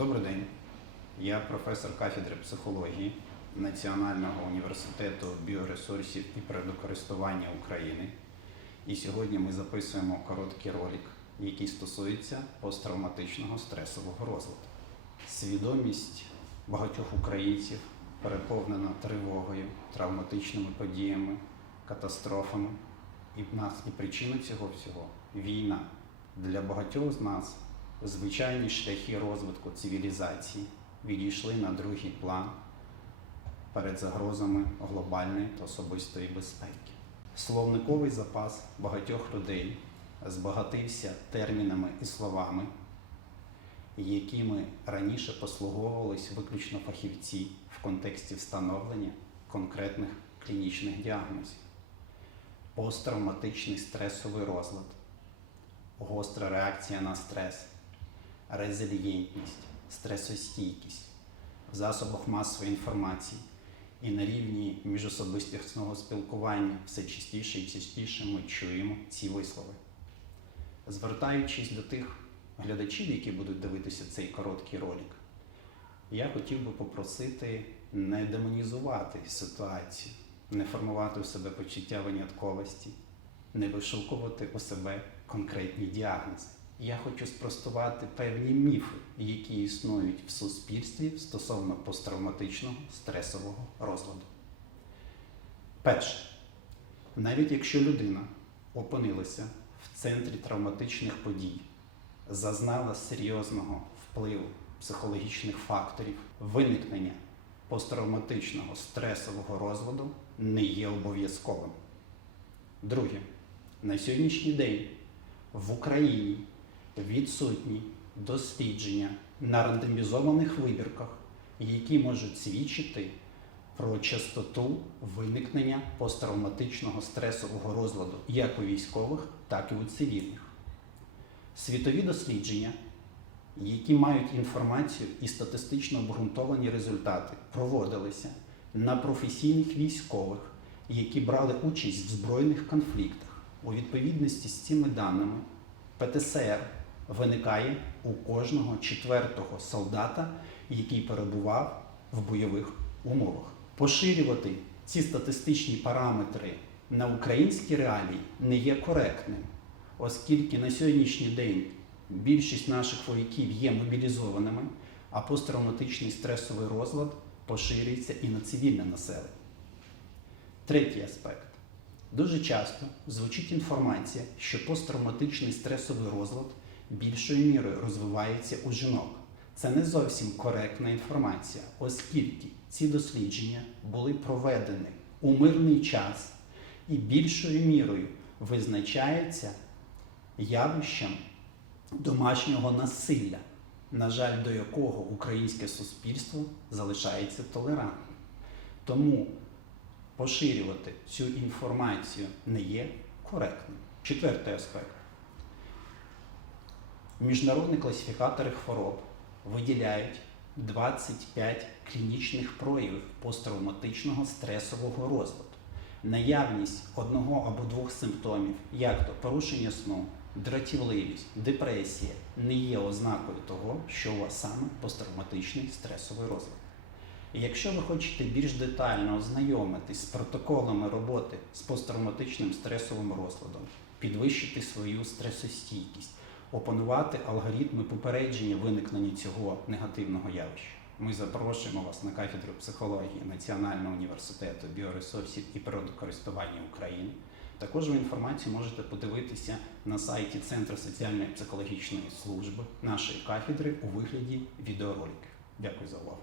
Добрий день. Я професор кафедри психології Національного університету біоресурсів і природокористування України. І сьогодні ми записуємо короткий ролик, який стосується посттравматичного стресового розладу. Свідомість багатьох українців переповнена тривогою, травматичними подіями, катастрофами. І нас і причина цього всього війна. Для багатьох з нас звичайні шляхи розвитку цивілізації відійшли на другий план перед загрозами глобальної та особистої безпеки. Словниковий запас багатьох людей збагатився термінами і словами, якими раніше послуговувались виключно фахівці в контексті встановлення конкретних клінічних діагнозів. Посттравматичний стресовий розлад, гостра реакція на стрес, резилієнтність, стресостійкість в засобах масової інформації і на рівні міжособистісного спілкування все частіше і частіше ми чуємо ці вислови. Звертаючись до тих глядачів, які будуть дивитися цей короткий ролик, я хотів би попросити не демонізувати ситуацію, не формувати у себе почуття винятковості, не вишукувати у себе конкретні діагнози. Я хочу спростувати певні міфи, які існують в суспільстві стосовно посттравматичного стресового розладу. Перше, навіть якщо людина опинилася в центрі травматичних подій, зазнала серйозного впливу психологічних факторів, виникнення посттравматичного стресового розладу не є обов'язковим. Друге, на сьогоднішній день в Україні відсутні дослідження на рандомізованих вибірках, які можуть свідчити про частоту виникнення посттравматичного стресового розладу як у військових, так і у цивільних. Світові дослідження, які мають інформацію і статистично обґрунтовані результати, проводилися на професійних військових, які брали участь в збройних конфліктах. У відповідності з цими даними ПТСР виникає у кожного четвертого солдата, який перебував в бойових умовах. Поширювати ці статистичні параметри на українські реалії не є коректним, оскільки на сьогоднішній день більшість наших вояків є мобілізованими, а посттравматичний стресовий розлад поширюється і на цивільне населення. Третій аспект. Дуже часто звучить інформація, що посттравматичний стресовий розлад більшою мірою розвивається у жінок. Це не зовсім коректна інформація, оскільки ці дослідження були проведені у мирний час і більшою мірою визначаються явищем домашнього насилля, на жаль, до якого українське суспільство залишається толерантним. Тому поширювати цю інформацію не є коректним. Четвертий аспект. Міжнародні класифікатори хвороб виділяють 25 клінічних проявів посттравматичного стресового розладу. Наявність одного або двох симптомів, як то порушення сну, дратівливість, депресія, не є ознакою того, що у вас саме посттравматичний стресовий розлад. Якщо ви хочете більш детально ознайомитись з протоколами роботи з посттравматичним стресовим розладом, підвищити свою стресостійкість, опанувати алгоритми попередження виникнення цього негативного явища, ми запрошуємо вас на кафедру психології Національного університету біоресурсів і природокористування України. Також ви інформацію можете подивитися на сайті Центру соціальної психологічної служби нашої кафедри у вигляді відеороликів. Дякую за увагу.